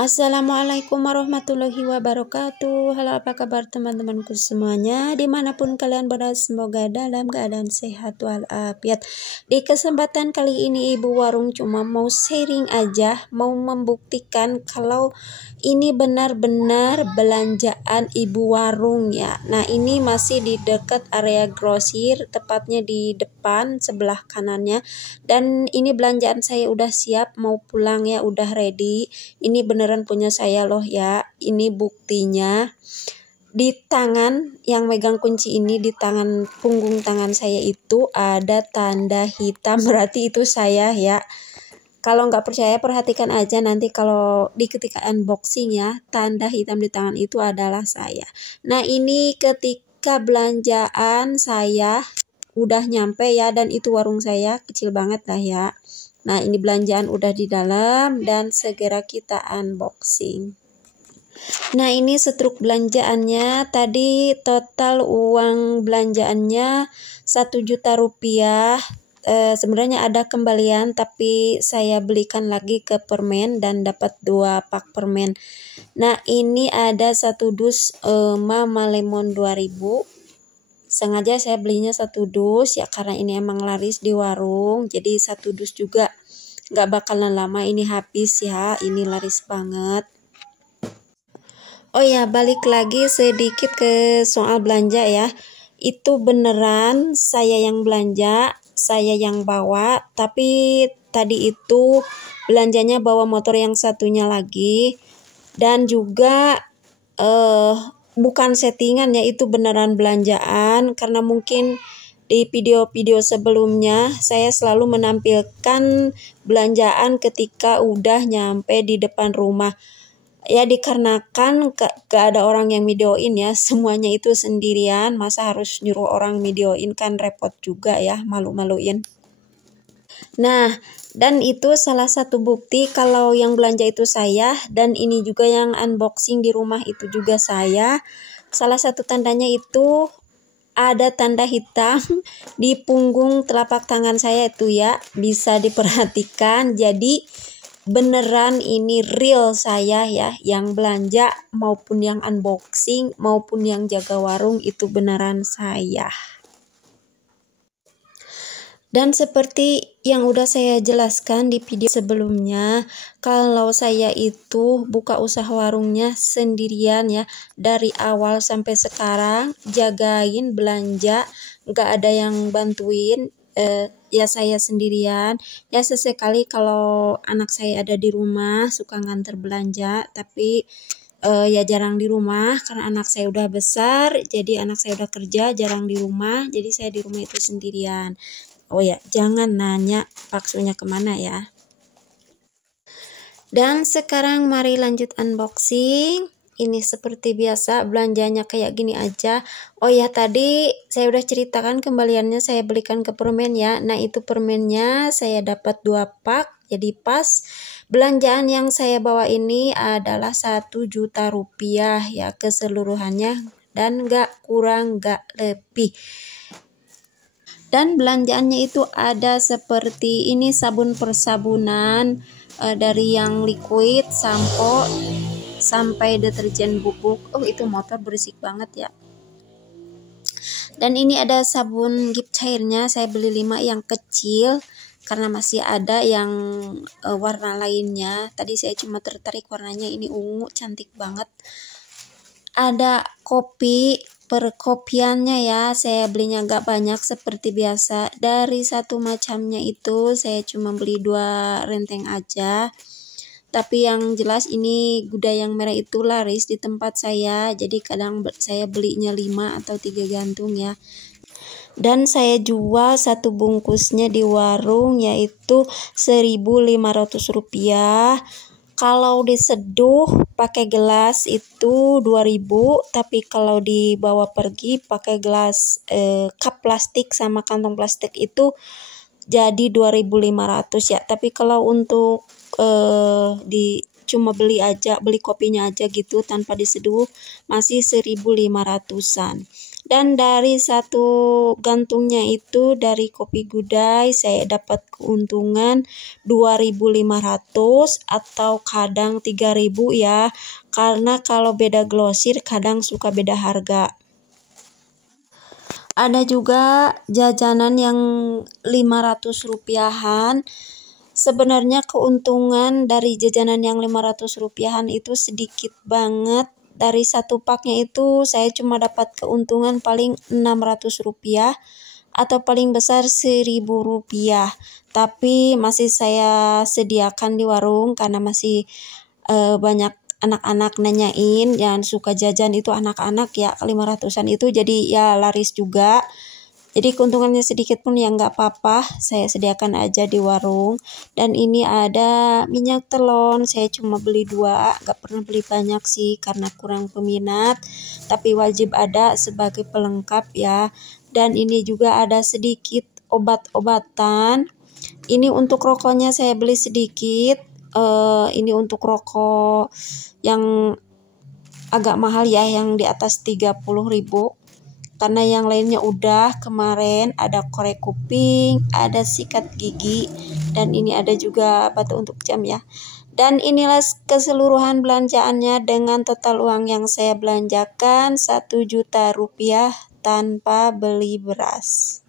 Assalamualaikum warahmatullahi wabarakatuh. Halo, apa kabar teman-temanku semuanya, dimanapun kalian berada, semoga dalam keadaan sehat walafiat. Di kesempatan kali ini ibu warung cuma mau sharing aja, mau membuktikan kalau ini benar-benar belanjaan ibu warung ya. Nah, ini masih di dekat area grosir, tepatnya di depan sebelah kanannya. Dan ini belanjaan saya udah siap mau pulang ya, udah ready. Ini beneran punya saya loh ya. Ini buktinya. Di tangan yang megang kunci ini, di tangan punggung tangan saya itu ada tanda hitam, berarti itu saya ya. Kalau nggak percaya perhatikan aja nanti kalau di ketika unboxing ya, tanda hitam di tangan itu adalah saya. Nah, ini ketika belanjaan saya udah nyampe ya, dan itu warung saya kecil banget lah ya. Nah, ini belanjaan udah di dalam dan segera kita unboxing. Nah, ini setruk belanjaannya. Tadi total uang belanjaannya 1 juta rupiah. Sebenarnya ada kembalian, tapi saya belikan lagi ke permen dan dapat 2 pak permen. Nah, ini ada 1 dus Mama Lemon 2000. Sengaja saya belinya 1 dus ya, karena ini emang laris di warung. Jadi 1 dus juga nggak bakalan lama ini habis ya, ini laris banget. Oh ya, balik lagi sedikit ke soal belanja ya. Itu beneran saya yang belanja, saya yang bawa, tapi tadi itu belanjanya bawa motor yang satunya lagi. Dan juga bukan settingan ya, itu beneran belanjaan, karena mungkin di video-video sebelumnya saya selalu menampilkan belanjaan ketika udah nyampe di depan rumah. Ya, dikarenakan gak ada orang yang videoin ya, semuanya itu sendirian, masa harus nyuruh orang videoin, kan repot juga ya, malu-maluin. Nah, dan itu salah satu bukti kalau yang belanja itu saya, dan ini juga yang unboxing di rumah itu juga saya. Salah satu tandanya itu ada tanda hitam di punggung telapak tangan saya itu ya, bisa diperhatikan. Jadi beneran ini real saya ya, yang belanja maupun yang unboxing maupun yang jaga warung itu beneran saya. Dan seperti yang udah saya jelaskan di video sebelumnya, kalau saya itu buka usaha warungnya sendirian ya, dari awal sampai sekarang jagain belanja, nggak ada yang bantuin. Ya saya sendirian ya, sesekali kalau anak saya ada di rumah suka nganter belanja, tapi ya jarang di rumah karena anak saya udah besar, jadi anak saya udah kerja, jarang di rumah, jadi saya di rumah itu sendirian. Oh ya, jangan nanya paksunya kemana ya. Dan sekarang mari lanjut unboxing. Ini seperti biasa belanjanya kayak gini aja. Oh ya, tadi saya udah ceritakan kembaliannya saya belikan ke permen ya. Nah, itu permennya saya dapat 2 pak. Jadi pas. Belanjaan yang saya bawa ini adalah 1 juta rupiah ya keseluruhannya. Dan gak kurang gak lebih. Dan belanjaannya itu ada seperti ini, sabun persabunan, dari yang liquid, sampo, sampai deterjen bubuk. Oh, itu motor berisik banget ya. Dan ini ada sabun gift cairnya, saya beli 5 yang kecil karena masih ada yang warna lainnya. Tadi saya cuma tertarik warnanya ini ungu, cantik banget. Ada kopi, perkopiannya ya, saya belinya gak banyak seperti biasa. Dari satu macamnya itu saya cuma beli 2 renteng aja. Tapi yang jelas ini gudang yang merah itu laris di tempat saya, jadi kadang saya belinya 5 atau 3 gantung ya. Dan saya jual 1 bungkusnya di warung yaitu 1.500 rupiah. Kalau diseduh pakai gelas itu 2.000, tapi kalau dibawa pergi pakai gelas cup plastik sama kantong plastik itu jadi 2.500 ya. Tapi kalau untuk cuma beli kopinya aja gitu tanpa diseduh masih 1.500-an. Dan dari satu gantungnya itu dari Kopi Gudai saya dapat keuntungan 2.500 atau kadang 3.000 ya. Karena kalau beda glosir kadang suka beda harga. Ada juga jajanan yang 500 rupiahan. Sebenarnya keuntungan dari jajanan yang 500 rupiahan itu sedikit banget. Dari satu paknya itu saya cuma dapat keuntungan paling 600 rupiah atau paling besar 1.000 rupiah. Tapi masih saya sediakan di warung karena masih banyak anak-anak nanyain yang suka jajan itu anak-anak ya, 500-an itu jadi ya laris juga. Jadi keuntungannya sedikit pun ya nggak apa-apa, saya sediakan aja di warung. Dan ini ada minyak telon, saya cuma beli 2, nggak pernah beli banyak sih karena kurang peminat. Tapi wajib ada sebagai pelengkap ya. Dan ini juga ada sedikit obat-obatan. Ini untuk rokoknya saya beli sedikit. Ini untuk rokok yang agak mahal ya, yang di atas 30.000. Karena yang lainnya udah kemarin ada korek kuping, ada sikat gigi, dan ini ada juga batu untuk jam ya. Dan inilah keseluruhan belanjaannya dengan total uang yang saya belanjakan 1 juta rupiah tanpa beli beras.